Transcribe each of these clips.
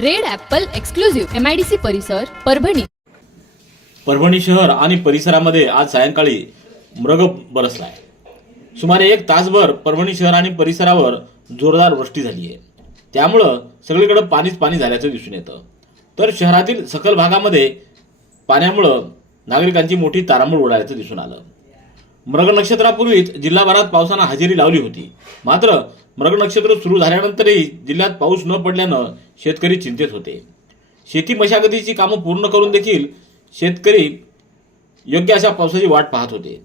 Red apple exclusive. MIDC परिसर परभणी. परभणी शहर आणि परिसरामध्ये आज सायंकाळी मृग बरसलाय. सुमारे एक तासभर परभणी शहर आणि परिसरावर जोरदार वृष्टी झाली आहे. त्यामुळं सगळीकडे पाणीच पाणी झाल्याचं दिसून येतं. तर शहरातील सखल भागामध्ये पाण्यामुळं नागरिकांची मोठी तारांबळ उडाल्याचं दिसून आलं. मृग नक्षत्रापूर्वीच जिल्हाभरात पावसानं हजेरी लावली होती. मात्र मृग नक्षत्र सुरू झाल्यानंतरही जिल्ह्यात पाऊस न पडल्यानं शेतकरी चिंतेत होते. शेती मशागतीची कामं पूर्ण करून देखील शेतकरी योग्य अशा पावसाची वाट पाहत होते.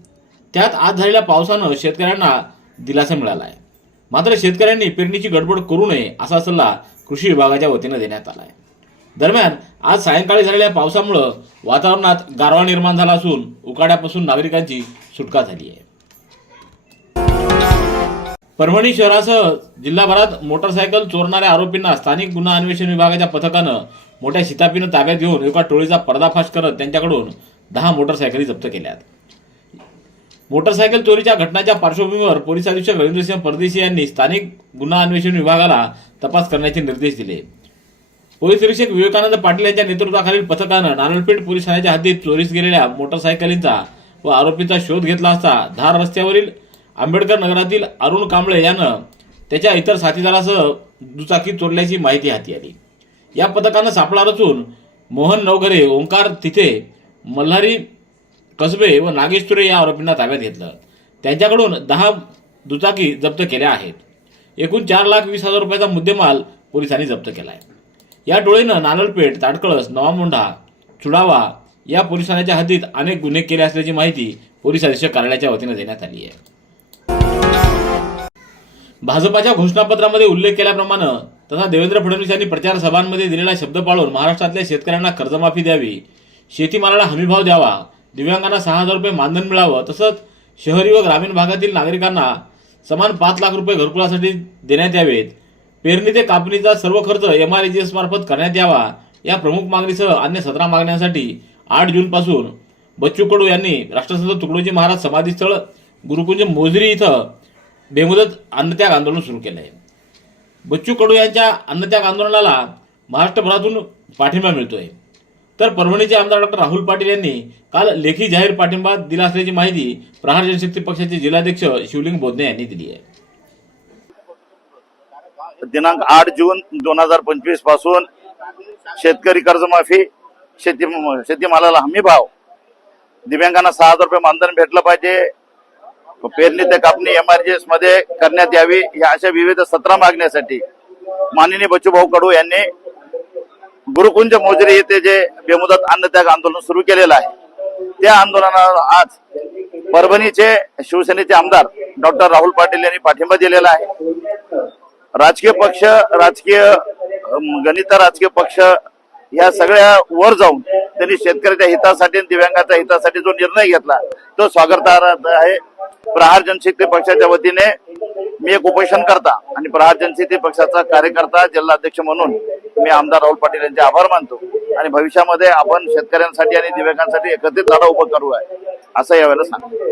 त्यात आज झालेल्या पावसानं शेतकऱ्यांना दिलासा मिळाला आहे मात्र शेतकऱ्यांनी पेरणीची गडबड करू नये असा सल्ला कृषी विभागाच्या वतीनं देण्यात आला आहे दरम्यान आज सायंकाळी झालेल्या पावसामुळं वातावरणात गारवा निर्माण झाला असून उकाड्यापासून नागरिकांची सुटका झाली आहे. परभणी शहरासह जिल्हाभरात मोटरसायकल चोरणाऱ्या आरोपींना स्थानिक गुन्हा अन्वेषण विभागाच्या पथकानं मोठ्या शितापीनं ताब्यात घेऊन एका टोळीचा पर्दाफाश करत त्यांच्याकडून दहा मोटरसायकली जप्त केल्यात. मोटरसायकल चोरीच्या घटनाच्या पार्श्वभूमीवर पोलीस अधीक्षक रवींद्रसिंह परदेशी यांनी स्थानिक गुन्हा अन्वेषण विभागाला तपास करण्याचे निर्देश दिले. पोलीस निरीक्षक विवेकानंद पाटील यांच्या नेतृत्वाखालील पथकानं नारळपेठ पोलीस ठाण्याच्या हद्दीत चोरीस गेलेल्या मोटरसायकलींचा व आरोपीचा शोध घेतला असता धार रस्त्यावरील आंबेडकर नगरातील अरुण कांबळे यानं त्याच्या इतर साथीदारासह दुचाकी चोरल्याची माहिती हाती आली. या पथकानं सापळा रचून मोहन नवघरे ओंकार तिथे मल्हारी कसबे व नागेश तुरे या आरोपींना ताब्यात घेतलं. त्यांच्याकडून दहा दुचाकी जप्त केल्या आहेत. एकूण चार लाख वीस हजार रुपयाचा मुद्देमाल पोलिसांनी जप्त केला आहे या टोळीनं नानलपेठ ताडकळस नवामुंढा चुडावा या पोलीस ठाण्याच्या हद्दीत अनेक गुन्हे केले असल्याची माहिती पोलीस अधीक्षक कार्यालयाच्या वतीनं देण्यात आली आहे. भाजपाच्या घोषणापत्रामध्ये उल्लेख केल्याप्रमाणे तथा देवेंद्र फडणवीस यांनी प्रचार सभांमध्ये दिलेला शब्द पाळून महाराष्ट्रातल्या शेतकऱ्यांना कर्जमाफी द्यावी शेतीमालाला हमीभाव द्यावा दिव्यांगांना सहा हजार रुपये मानधन मिळावं तसंच शहरी व ग्रामीण भागातील नागरिकांना समान पाच लाख रुपये घरकुलासाठी देण्यात यावेत. पेरणी ते कापणीचा सर्व खर्च एम आर एस मार्फत करण्यात यावा. या प्रमुख मागणीसह अन्य सतरा मागण्यांसाठी आठ जूनपासून बच्चू कडू यांनी राष्ट्रसंत तुकडोजी महाराज समाधीस्थळ गुरुकुंज मोजरी इथं बेमुदत अन्नत्याग आंदोलन सुरू केलं आहे. बच्चू कडू यांच्या अन्नत्याग आंदोलनाला महाराष्ट्रभरातून पाठिंबा मिळतोय. तर परभणीचे आमदार डॉक्टर राहुल पाटील यांनी काल लेखी जाहीर पाठिंबा दिला असल्याची माहिती प्रहार जनशक्ती पक्षाचे जिल्हाध्यक्ष शिवलिंग बोधने यांनी दिली आहे. दिनांक आठ जून दोन हजार पंचवीसपासून शेतकरी कर्जमाफी शेती शेतीमालाला हमी भाव. दिव्यांगांना सहा हजार रुपये मानधन भेटलं पाहिजे. पेरणी ते कापणी एमआरजीएसमध्ये करण्यात यावी या अशा विविध सतरा मागण्यासाठी. माननीय बच्चूभाऊ कडू यांनी गुरुकुंज मोजरी येथे जे बेमुदत अन्नत्याग आंदोलन सुरू केलेलं आहे त्या आंदोलनाला आज परभणीचे शिवसेनेचे आमदार डॉक्टर राहुल पाटील यांनी पाठिंबा दिलेला आहे. राजकीय पक्ष राजकीय गणित राजकीय पक्ष या सगळ्या वर जाऊन त्यांनी शेतकऱ्याच्या हितासाठी आणि दिव्यांगाच्या हितासाठी जो निर्णय घेतला तो स्वागतार्ह आहे. प्रहार जनशक्ती पक्षाच्या वतीने मी एक उपोषण करता आणि प्रहार जनशक्ती पक्षाचा कार्यकर्ता जिल्हाध्यक्ष म्हणून मी आमदार राहुल पाटील यांचे आभार मानतो. आणि भविष्यामध्ये आपण शेतकऱ्यांसाठी आणि दिव्यांगांसाठी एकत्रित लढा उभं करू आहे असं यावेळेला सांगतो.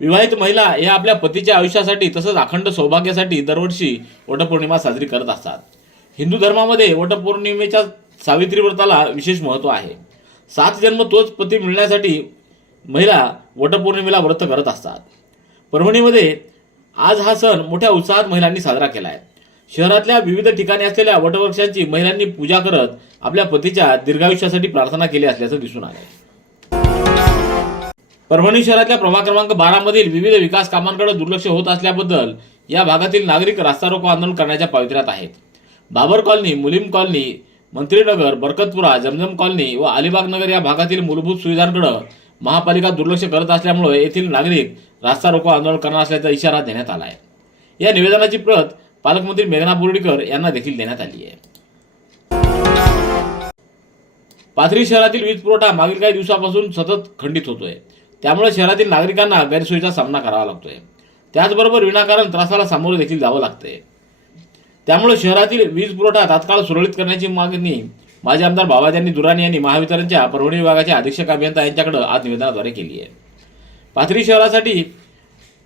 विवाहित महिला या आपल्या पतीच्या आयुष्यासाठी तसंच अखंड सौभाग्यासाठी दरवर्षी वटपौर्णिमा साजरी करत असतात. हिंदू धर्मामध्ये वटपौर्णिमेच्या सावित्री व्रताला विशेष महत्त्व आहे. सात जन्म तोच पती मिळण्यासाठी महिला वटपौर्णिमेला व्रत करत असतात. परभणीमध्ये आज हा सण मोठ्या उत्साहात महिलांनी साजरा केला आहे शहरातल्या विविध ठिकाणी असलेल्या वटवृक्षांची महिलांनी पूजा करत आपल्या पतीच्या दीर्घायुष्यासाठी प्रार्थना केली असल्याचं दिसून आलं परभणी शहरातल्या प्रभाग क्रमांक बारामधील विविध विकास कामांकडे दुर्लक्ष होत असल्याबद्दल या भागातील नागरिक रास्ता रोको आंदोलन करण्याच्या पावित्र्यात आहेत. बाबर कॉलनी मुलीम कॉलनी मंत्रीनगर बरकतपुरा जमजम कॉलनी व अलिबाग नगर या भागातील मूलभूत सुविधांकडे महापालिका दुर्लक्ष करत असल्यामुळे येथील नागरिक रास्ता रोको आंदोलन करणार असल्याचा इशारा देण्यात आला आहे. या निवेदनाची प्रत पालकमंत्री मेघना बोर्डीकर यांना देखील देण्यात आली आहे. पाथरी शहरातील वीज पुरवठा मागील काही दिवसापासून सतत खंडित होतोय. त्यामुळे शहरातील नागरिकांना गैरसोयीचा सामना करावा लागतोय. त्याचबरोबर विनाकारण त्रासाला सामोरे देखील जावं लागतंय. त्यामुळे शहरातील वीज पुरवठा तात्काळ सुरळीत करण्याची मागणी माजी आमदार बाबाजानी दुराणी यांनी महावितरणच्या परभणी विभागाचे अधीक्षक अभियंता यांच्याकडे आज निवेदनाद्वारे केली आहे. पाथरी शहरासाठी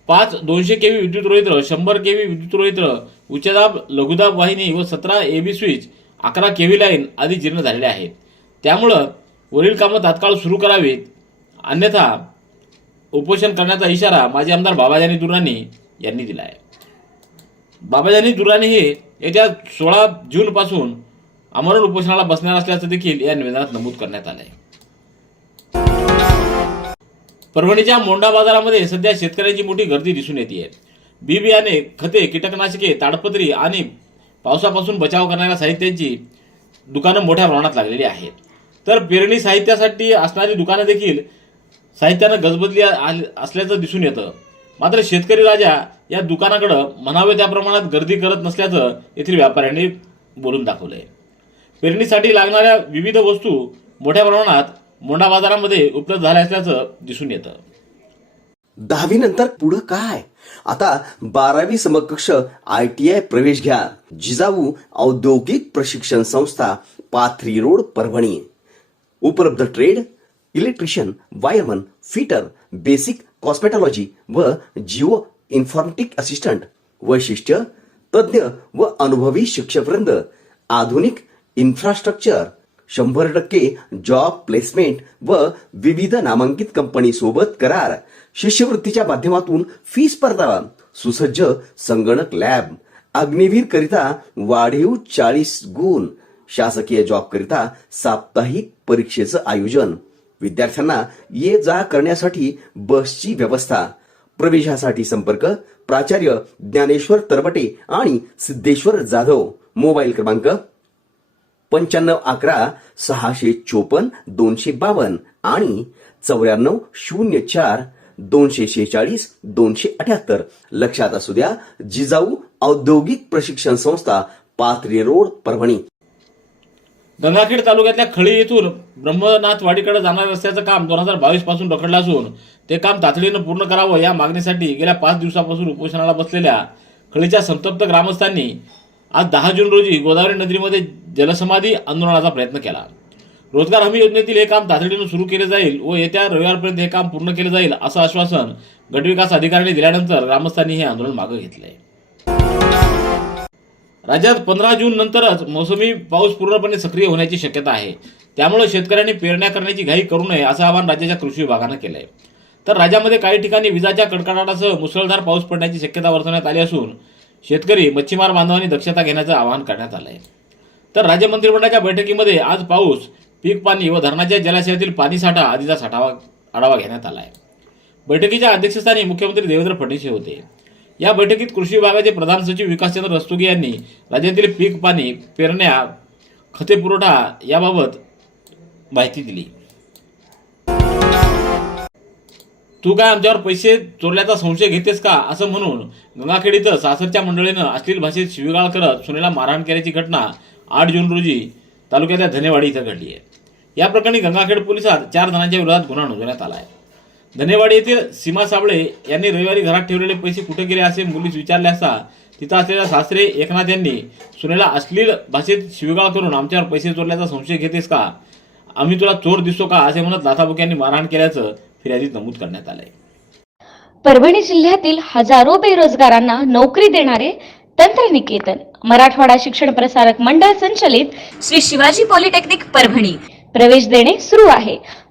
पाच दोनशे केवी विद्युत रोहित्र शंभर केवी विद्युत रोहित्र उच्चदाब लघुदाब वाहिनी व सतरा ए बी स्विच अकरा केवी लाईन आदी जीर्ण झालेले आहेत. त्यामुळं वरील कामं तात्काळ सुरू करावीत. अन्यथा उपोषण करण्याचा इशारा माजी आमदार बाबाजानी दुराणी यांनी दिला आहे बाबाजानी दुराणी हे येत्या सोळा जूनपासून अमरण उपोषणाला बसणार असल्याचं देखील या निवेदनात नमूद करण्यात आलं आहे परभणीच्या मोंडा बाजारामध्ये सध्या शेतकऱ्यांची मोठी गर्दी दिसून येते बी बियाणे खते कीटकनाशके ताडपत्री आणि पावसापासून बचाव करणाऱ्या साहित्यांची दुकानं मोठ्या प्रमाणात लागलेली आहेत. तर पेरणी साहित्यासाठी असणारी दुकानं देखील साहित्यानं गजबजली असल्याचं दिसून येतं. मात्र शेतकरी राजा या दुकानाकडं म्हणावे त्या प्रमाणात गर्दी करत नसल्याचं येथील व्यापाऱ्यांनी बोलून दाखवलंय. पेरणीसाठी लागणाऱ्या विविध वस्तू मोठ्या प्रमाणात मोंडा बाजारामध्ये उपलब्ध झाल्या असल्याचं दिसून येतं. दहावी नंतर पुढं काय? आता बारावी समकक्ष आय टी आय प्रवेश घ्या. जिजाऊ औद्योगिक प्रशिक्षण संस्था पाथरी रोड परभणी. उपलब्ध trade electrician wireman fitter basic cosmetology व जिओ इन्फॉर्मेटिक असिस्टंट वैशिष्ट्य तज्ज्ञ व अनुभवी शिक्षकवृंद आधुनिक इन्फ्रास्ट्रक्चर शंभर टक्के जॉब प्लेसमेंट व विविध नामांकित कंपनी सोबत करार शिष्यवृत्तीच्या माध्यमातून फी स्पर्धा सुसज्ज संगणक लॅब अग्निवीर करिता वाढीव चाळीस गुण शासकीय जॉब करिता साप्ताहिक परीक्षेचं आयोजन. विद्यार्थ्यांना ये जा करण्यासाठी बसची व्यवस्था प्रवेशासाठी संपर्क प्राचार्य ज्ञानेश्वर तरबटे आणि सिद्धेश्वर जाधव. मोबाईल क्रमांक पंच्याण्णव अकरा सहाशे चोपन्न दोनशे बावन्न आणि चौऱ्याण्णव शून्य चार दोनशे शेहेचाळीस दोनशे अठ्याहत्तर. लक्षात असू द्या जिजाऊ औद्योगिक प्रशिक्षण संस्था पाथरी रोड परभणी. गंगाखेड तालुक्यातल्या खळी येथून ब्रह्मनाथवाडीकडे जाणाऱ्या रस्त्याचं काम दोन हजार बावीसपासून रखडलं असून ते काम तातडीनं पूर्ण करावं या मागणीसाठी गेल्या पाच दिवसापासून उपोषणाला बसलेल्या खळीच्या संतप्त ग्रामस्थांनी आज दहा जून रोजी गोदावरी नदीमध्ये जलसमाधी आंदोलनाचा प्रयत्न केला. रोजगार हमी योजनेतील हे काम तातडीनं सुरू केले जाईल व येत्या रविवारपर्यंत हे काम पूर्ण केले जाईल असं आश्वासन गटविकास अधिकाऱ्यांनी दिल्यानंतर ग्रामस्थांनी हे आंदोलन मागे घेतलंय. राज्यात पंधरा जून नंतरच मोसमी पाऊस पूर्णपणे सक्रिय होण्याची शक्यता आहे. त्यामुळे शेतकऱ्यांनी पेरण्या करण्याची घाई करू नये असं आवाहन राज्याच्या कृषी विभागानं केलं आहे तर राज्यामध्ये काही ठिकाणी विजाच्या कडकडाटासह मुसळधार पाऊस पडण्याची शक्यता वर्तवण्यात आली असून शेतकरी मच्छीमार बांधवांनी दक्षता घेण्याचं आवाहन करण्यात आलं आहे तर राज्य मंत्रिमंडळाच्या बैठकीमध्ये आज पाऊस पीक पाणी व धरणाच्या जलाशयातील पाणीसाठा आदीचा साठावा आढावा घेण्यात आला आहे बैठकीच्या अध्यक्षस्थानी मुख्यमंत्री देवेंद्र फडणवीस हे होते. या बैठकीत कृषी विभागाचे प्रधान सचिव विकासचंद्र रस्तोगी यांनी राज्यातील पीक पाणी पेरण्या खते पुरवठा याबाबत माहिती दिली. तू काय आमच्यावर पैसे चोरल्याचा संशय घेतेस का? असं म्हणून गंगाखेड इथं सासरच्या मंडळीनं अश्लील भाषेत शिवीगाळ करत सुनेला मारहाण केल्याची घटना आठ जून रोजी तालुक्यातल्या धनेवाडी इथं घडली आहे. या प्रकरणी गंगाखेड पोलिसात चार जणांच्या विरोधात गुन्हा नोंदवण्यात आला आहे. धनेवाडी येथील सीमा साबळे यांनी रविवारी घरात ठेवलेले पैसे कुठे गेले असे मुलीस विचारले असता तिथं असलेल्या सासरे एकनाथ यांनी सुनेला अश्लील भाषेत शिवगाळ करून आमच्यावर पैसे चोरल्याचा संशय घेतेस का? आम्ही तुला चोर दिसतो का? असे म्हणत लाथाबुक्यांनी मारहाण केल्याचं फिर्यादीत नमूद करण्यात आलंय. परभणी जिल्ह्यातील हजारो बेरोजगारांना नोकरी देणारे तंत्रनिकेतन मराठवाडा शिक्षण प्रसारक मंडळ संचलित श्री शिवाजी पॉलिटेक्निक परभणी. प्रवेश देणे सुरू आहे.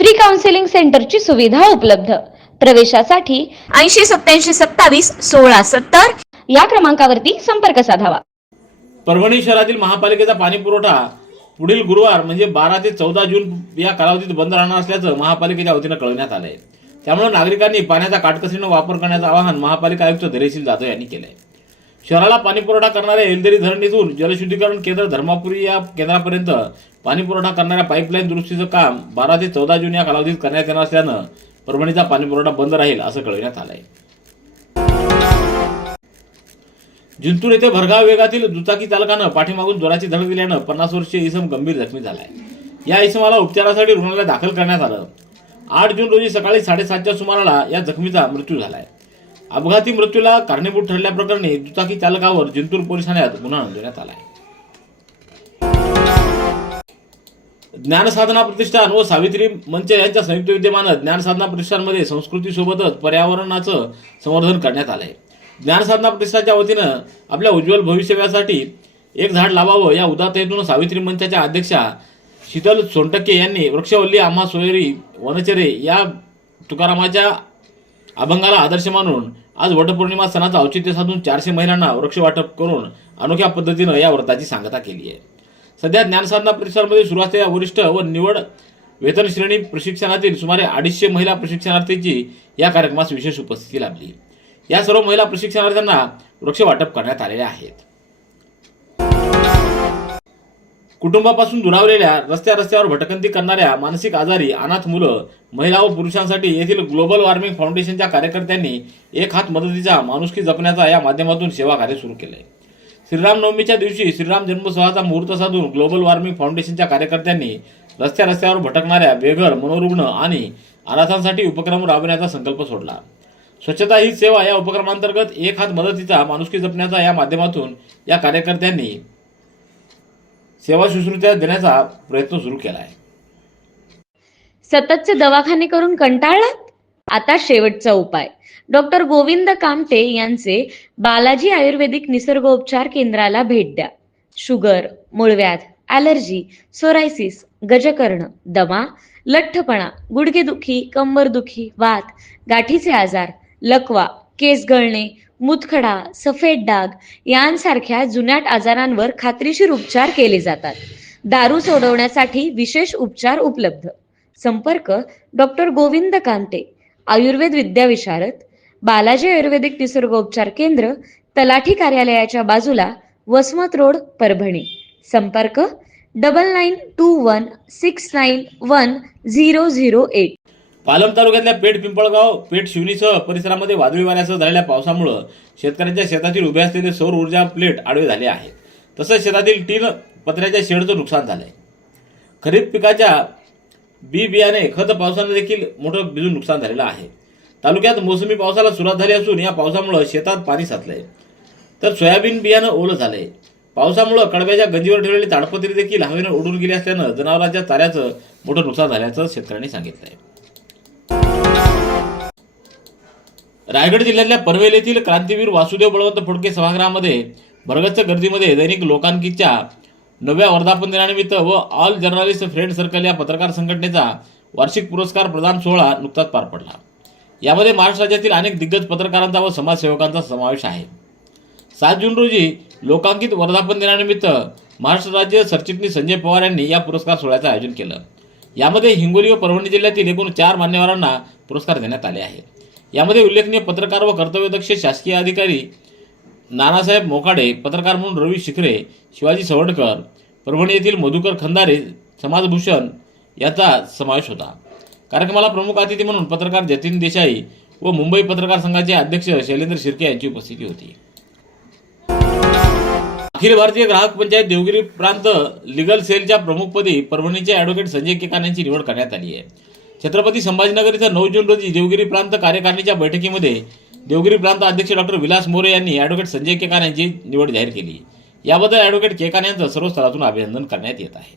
फ्री काउन्सिलिंग सेंटरची सुविधा उपलब्ध. प्रवेशासाठी ऐंशी सत्याऐंशी सत्तावीस सोळा सत्तर या क्रमांकावरती संपर्क साधावा. परभणी शहरातील महापालिकेचा पाणी पुरवठा पुढील गुरुवार म्हणजे बारा ते चौदा जून या कालावधीत बंद राहणार असल्याचं महापालिकेच्या वतीनं कळवण्यात आलंय. त्यामुळे नागरिकांनी पाण्याचा काटकसरीनं वापर करण्याचं आवाहन महापालिका आयुक्त धैर्यशील जाधव यांनी केलंय. शहराला पाणीपुरवठा करणाऱ्या एलदरी धरणीतून जलशुद्धीकरण केंद्र धर्मापुरी या केंद्रापर्यंत पाणीपुरवठा करणाऱ्या पाईपलाईन दुरुस्तीचं काम बारा ते चौदा जून या कालावधीत करण्यात येणार असल्यानं परभणीचा पाणीपुरवठा बंद राहील असं कळवण्यात आलंय. जिंतूर येथे भरगाव वेगातील दुचाकी चालकानं पाठीमागून जोराची धडक दिल्यानं पन्नास वर्षीय इसम गंभीर जखमी झालाय. या इसमाला उपचारासाठी रुग्णालयात दाखल करण्यात आलं. आठ जून रोजी सकाळी साडेसातच्या सुमाराला या जखमीचा मृत्यू झालाय. अपघाती मृत्यूला कारणीभूत ठरल्याप्रकरणी दुचाकी चालकावर जिंतूर पोलीस ठाण्यात गुन्हा नोंदवण्यात आलाय. ज्ञानसाधना प्रतिष्ठान व सावित्री मंच यांच्या संयुक्त विद्यमानं ज्ञानसाधना प्रतिष्ठानमध्ये संस्कृतीसोबतच पर्यावरणाचं संवर्धन करण्यात आलं आहे ज्ञानसाधना प्रतिष्ठानच्या वतीनं आपल्या उज्ज्वल भविष्यासाठी एक झाड लावावं या उदात्त हेतून सावित्री मंचाच्या अध्यक्षा शीतल सोनटक्के यांनी वृक्षवल्ली आम्हा सोयरी वनचरे या तुकारामाच्या अभंगाला आदर्श मानून आज वटपौर्णिमा सणाचं औचित्य साधून चारशे महिलांना वृक्ष वाटप करून अनोख्या पद्धतीनं या व्रताची सांगता केली आहे. सध्या ज्ञानसाधना प्रतिष्ठानमध्ये सुरू असलेल्या वरिष्ठ व निवड वेतन श्रेणी प्रशिक्षणातील सुमारे अडीचशे महिला प्रशिक्षणार्थीची या कार्यक्रमास विशेष उपस्थिती लाभली. या सर्व महिला प्रशिक्षणार्थ्यांना वृक्ष वाटप करण्यात आलेले आहेत. कुटुंबापासून दुरावलेल्या रस्त्या रस्त्यावर भटकंती करणाऱ्या मानसिक आजारी अनाथ मुलं महिला व पुरुषांसाठी येथील ग्लोबल वॉर्मिंग फाउंडेशनच्या कार्यकर्त्यांनी एक हात मदतीचा माणुसकी जपण्याचा या माध्यमातून सेवा कार्य सुरू केले श्रीराम नवमीच्या दिवशी श्रीराम जन्मोत्सवाचा मुहूर्त साधून ग्लोबल वॉर्मिंग फाउंडेशनच्या कार्यकर्त्यांनी रस्त्या रस्त्यावर भटकणाऱ्या बेघर मनोरुग्ण आणि अनाथांसाठी उपक्रम राबवण्याचा संकल्प सोडला. स्वच्छता ही सेवा या उपक्रमांतर्गत एक हात मदतीचा माणुसकी जपण्याचा या माध्यमातून या कार्यकर्त्यांनी सेवा शुश्रूषा देण्याचा प्रयत्न सुरू केला आहे सततचे दवाखाने करून कंटाळलात? आता शेवटचा उपाय. डॉक्टर गोविंद कामटे यांचे बालाजी आयुर्वेदिक निसर्गोपचार केंद्राला भेट द्या. शुगर मूळव्याध ॲलर्जी सोरायसिस गजकर्ण दमा लठ्ठपणा गुडघेदुखी कंबरदुखी वात गाठीचे आजार लकवा केस गळणे मुतखडा सफेद डाग यांसारख्या जुनाट आजारांवर खात्रीशीर उपचार केले जातात. दारू सोडवण्यासाठी विशेष उपचार उपलब्ध. संपर्क डॉक्टर गोविंद कांते आयुर्वेद विद्याविशारद बालाजी आयुर्वेदिक निसर्गोपचार केंद्र तलाठी कार्यालयाच्या बाजूला वसमत रोड परभणी. संपर्क double nine two one six nine one zero zero eight. Palam तालुक्यातल्या पेठ पिंपळगाव पेठ शिवनीसह परिसरामध्ये वादळी वाऱ्यासह झालेल्या पावसामुळं शेतकऱ्यांच्या शेतातील उभे असलेले सौर ऊर्जा प्लेट आडवे झाले आहेत. तसंच शेतातील टीन पत्र्याच्या शेडचं नुकसान झालं आहे खरीप पिकाच्या बी बियाणे खत पावसानं देखील मोठं भिजून नुकसान झालेलं आहे. तालुक्यात मोसमी पावसाला सुरुवात झाली असून या पावसामुळं शेतात पाणी साचलं आहे तर सोयाबीन बियाणं ओलं झालं आहे पावसामुळं कडव्याच्या गंजीवर ठेवलेली ताडपत्री देखील हवेनं उडून गेली असल्यानं जनावरांच्या चाऱ्याचं मोठं नुकसान झाल्याचं शेतकऱ्यांनी सांगितलं आहे रायगड जिल्ह्यातल्या पनवेल येथील क्रांतीवीर वासुदेव बळवंत फुडके सभागृहामध्ये भरगच्च गर्दीमध्ये दैनिक लोकांकीच्या नव्या वर्धापन दिनानिमित्त व ऑल जर्नलिस्ट फ्रेंड सर्कल या पत्रकार संघटनेचा वार्षिक पुरस्कार प्रदान सोहळा नुकताच पार पडला. यामध्ये महाराष्ट्र राज्यातील अनेक दिग्गज पत्रकारांचा व समाजसेवकांचा समावेश आहे. सात जून रोजी लोकांकित वर्धापन दिनानिमित्त महाराष्ट्र राज्य सरचिटणीस संजय पवार यांनी या पुरस्कार सोहळ्याचं आयोजन केलं. यामध्ये हिंगोली व परभणी जिल्ह्यातील एकूण चार मान्यवरांना पुरस्कार देण्यात आले आहेत. यामध्ये उल्लेखनीय पत्रकार व कर्तव्यदक्ष शासकीय अधिकारी नानासाहेब मोकाडे पत्रकार म्हणून रवी शिखरे शिवाजी सवडकर परभणी येथील मधुकर खंदारे समाजभूषण याचा समावेश होता. कार्यक्रमाला प्रमुख अतिथी म्हणून पत्रकार जतीन देसाई व मुंबई पत्रकार संघाचे अध्यक्ष शैलेंद्र शिर्के यांची उपस्थिती होती. अखिल भारतीय ग्राहक पंचायत देवगिरी प्रांत लिगल सेलच्या प्रमुखपदी परभणीचे ॲडव्होकेट संजय केकान यांची निवड करण्यात आली आहे. छत्रपती संभाजीनगर इथं नऊ जून रोजी देवगिरी प्रांत कार्यकारिणीच्या बैठकीमध्ये देवगिरी प्रांत अध्यक्ष डॉक्टर विलास मोरे यांनी ॲडव्होकेट संजय केकान यांची निवड जाहीर केली. याबद्दल ॲडव्होकेट केकान यांचं सर्व स्तरातून अभिनंदन करण्यात येत आहे.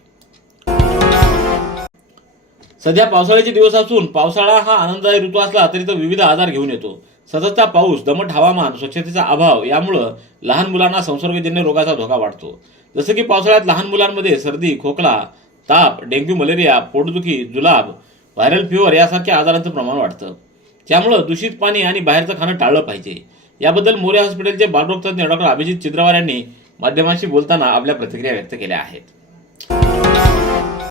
सध्या पावसाळ्याचे दिवस असून पावसाळा हा आनंददायी ऋतू असला तरी तो विविध आजार घेऊन येतो. सततचा पाऊस दमट हवामान स्वच्छतेचा अभाव यामुळं लहान मुलांना संसर्गजन्य रोगाचा धोका वाढतो. जसं की पावसाळ्यात लहान मुलांमध्ये सर्दी खोकला ताप डेंग्यू मलेरिया पोटदुखी जुलाब व्हायरल फिवर यासारख्या आजारांचं प्रमाण वाढतं. त्यामुळं दूषित पाणी आणि बाहेरचं खाणं टाळलं पाहिजे. याबद्दल मोरे हॉस्पिटलचे बालरोगतज्ञ डॉक्टर अभिजित चित्रवार यांनी माध्यमांशी बोलताना आपल्या प्रतिक्रिया व्यक्त केल्या आहेत.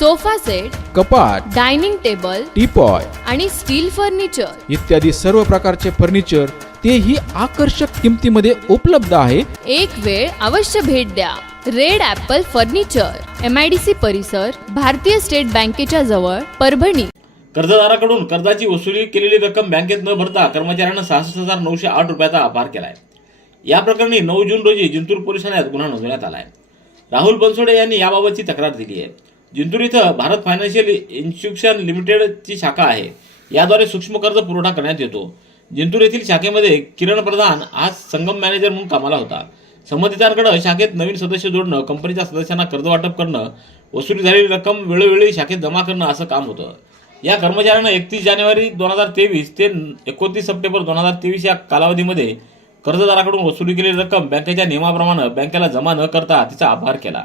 sofa set कपाट डायनिंग टेबल टीपॉय आणि स्टील फर्निचर. इत्यादी सर्व प्रकारचे फर्निचर तेही आकर्षक किमतीमध्ये उपलब्ध आहे. एक वेळ अवश्य भेट द्या. Red apple furniture M I D C परिसर भारतीय स्टेट बँकेच्या जवळ परभणी. कर्जदाराकडून कर्जाची वसुली केलेली रक्कम बँकेत न भरता कर्मचाऱ्यानं सहासष्ट हजार नऊशे आठ रुपयाचा अपहार केलाय. या प्रकरणी नऊ जून रोजी जिंतूर पोलीस ठाण्यात गुन्हा नोंदवण्यात आलाय. राहुल बनसोडे यांनी याबाबतची तक्रार दिली आहे. जिंतूर इथं भारत फायनान्शियल इन्स्टिट्यूशन लिमिटेडची शाखा आहे. याद्वारे सूक्ष्म कर्ज पुरवठा करण्यात येतो. जिंतूर येथील शाखेमध्ये किरण प्रधान आज संगम मॅनेजर म्हणून कामाला होता. संबंधितांकडे शाखेत नवीन सदस्य जोडणं कंपनीच्या सदस्यांना कर्ज वाटप करणं वसुली झालेली रक्कम वेळोवेळी शाखेत जमा करणं असं काम होतं. या कर्मचाऱ्यानं एकतीस जानेवारी दोन हजार तेवीस ते एकोणतीस सप्टेंबर दोन हजार तेवीस या कालावधीमध्ये कर्जदाराकडून वसुली केलेली रक्कम बँकेच्या नियमाप्रमाणे बँकेला जमा न करता तिचा आभार केला.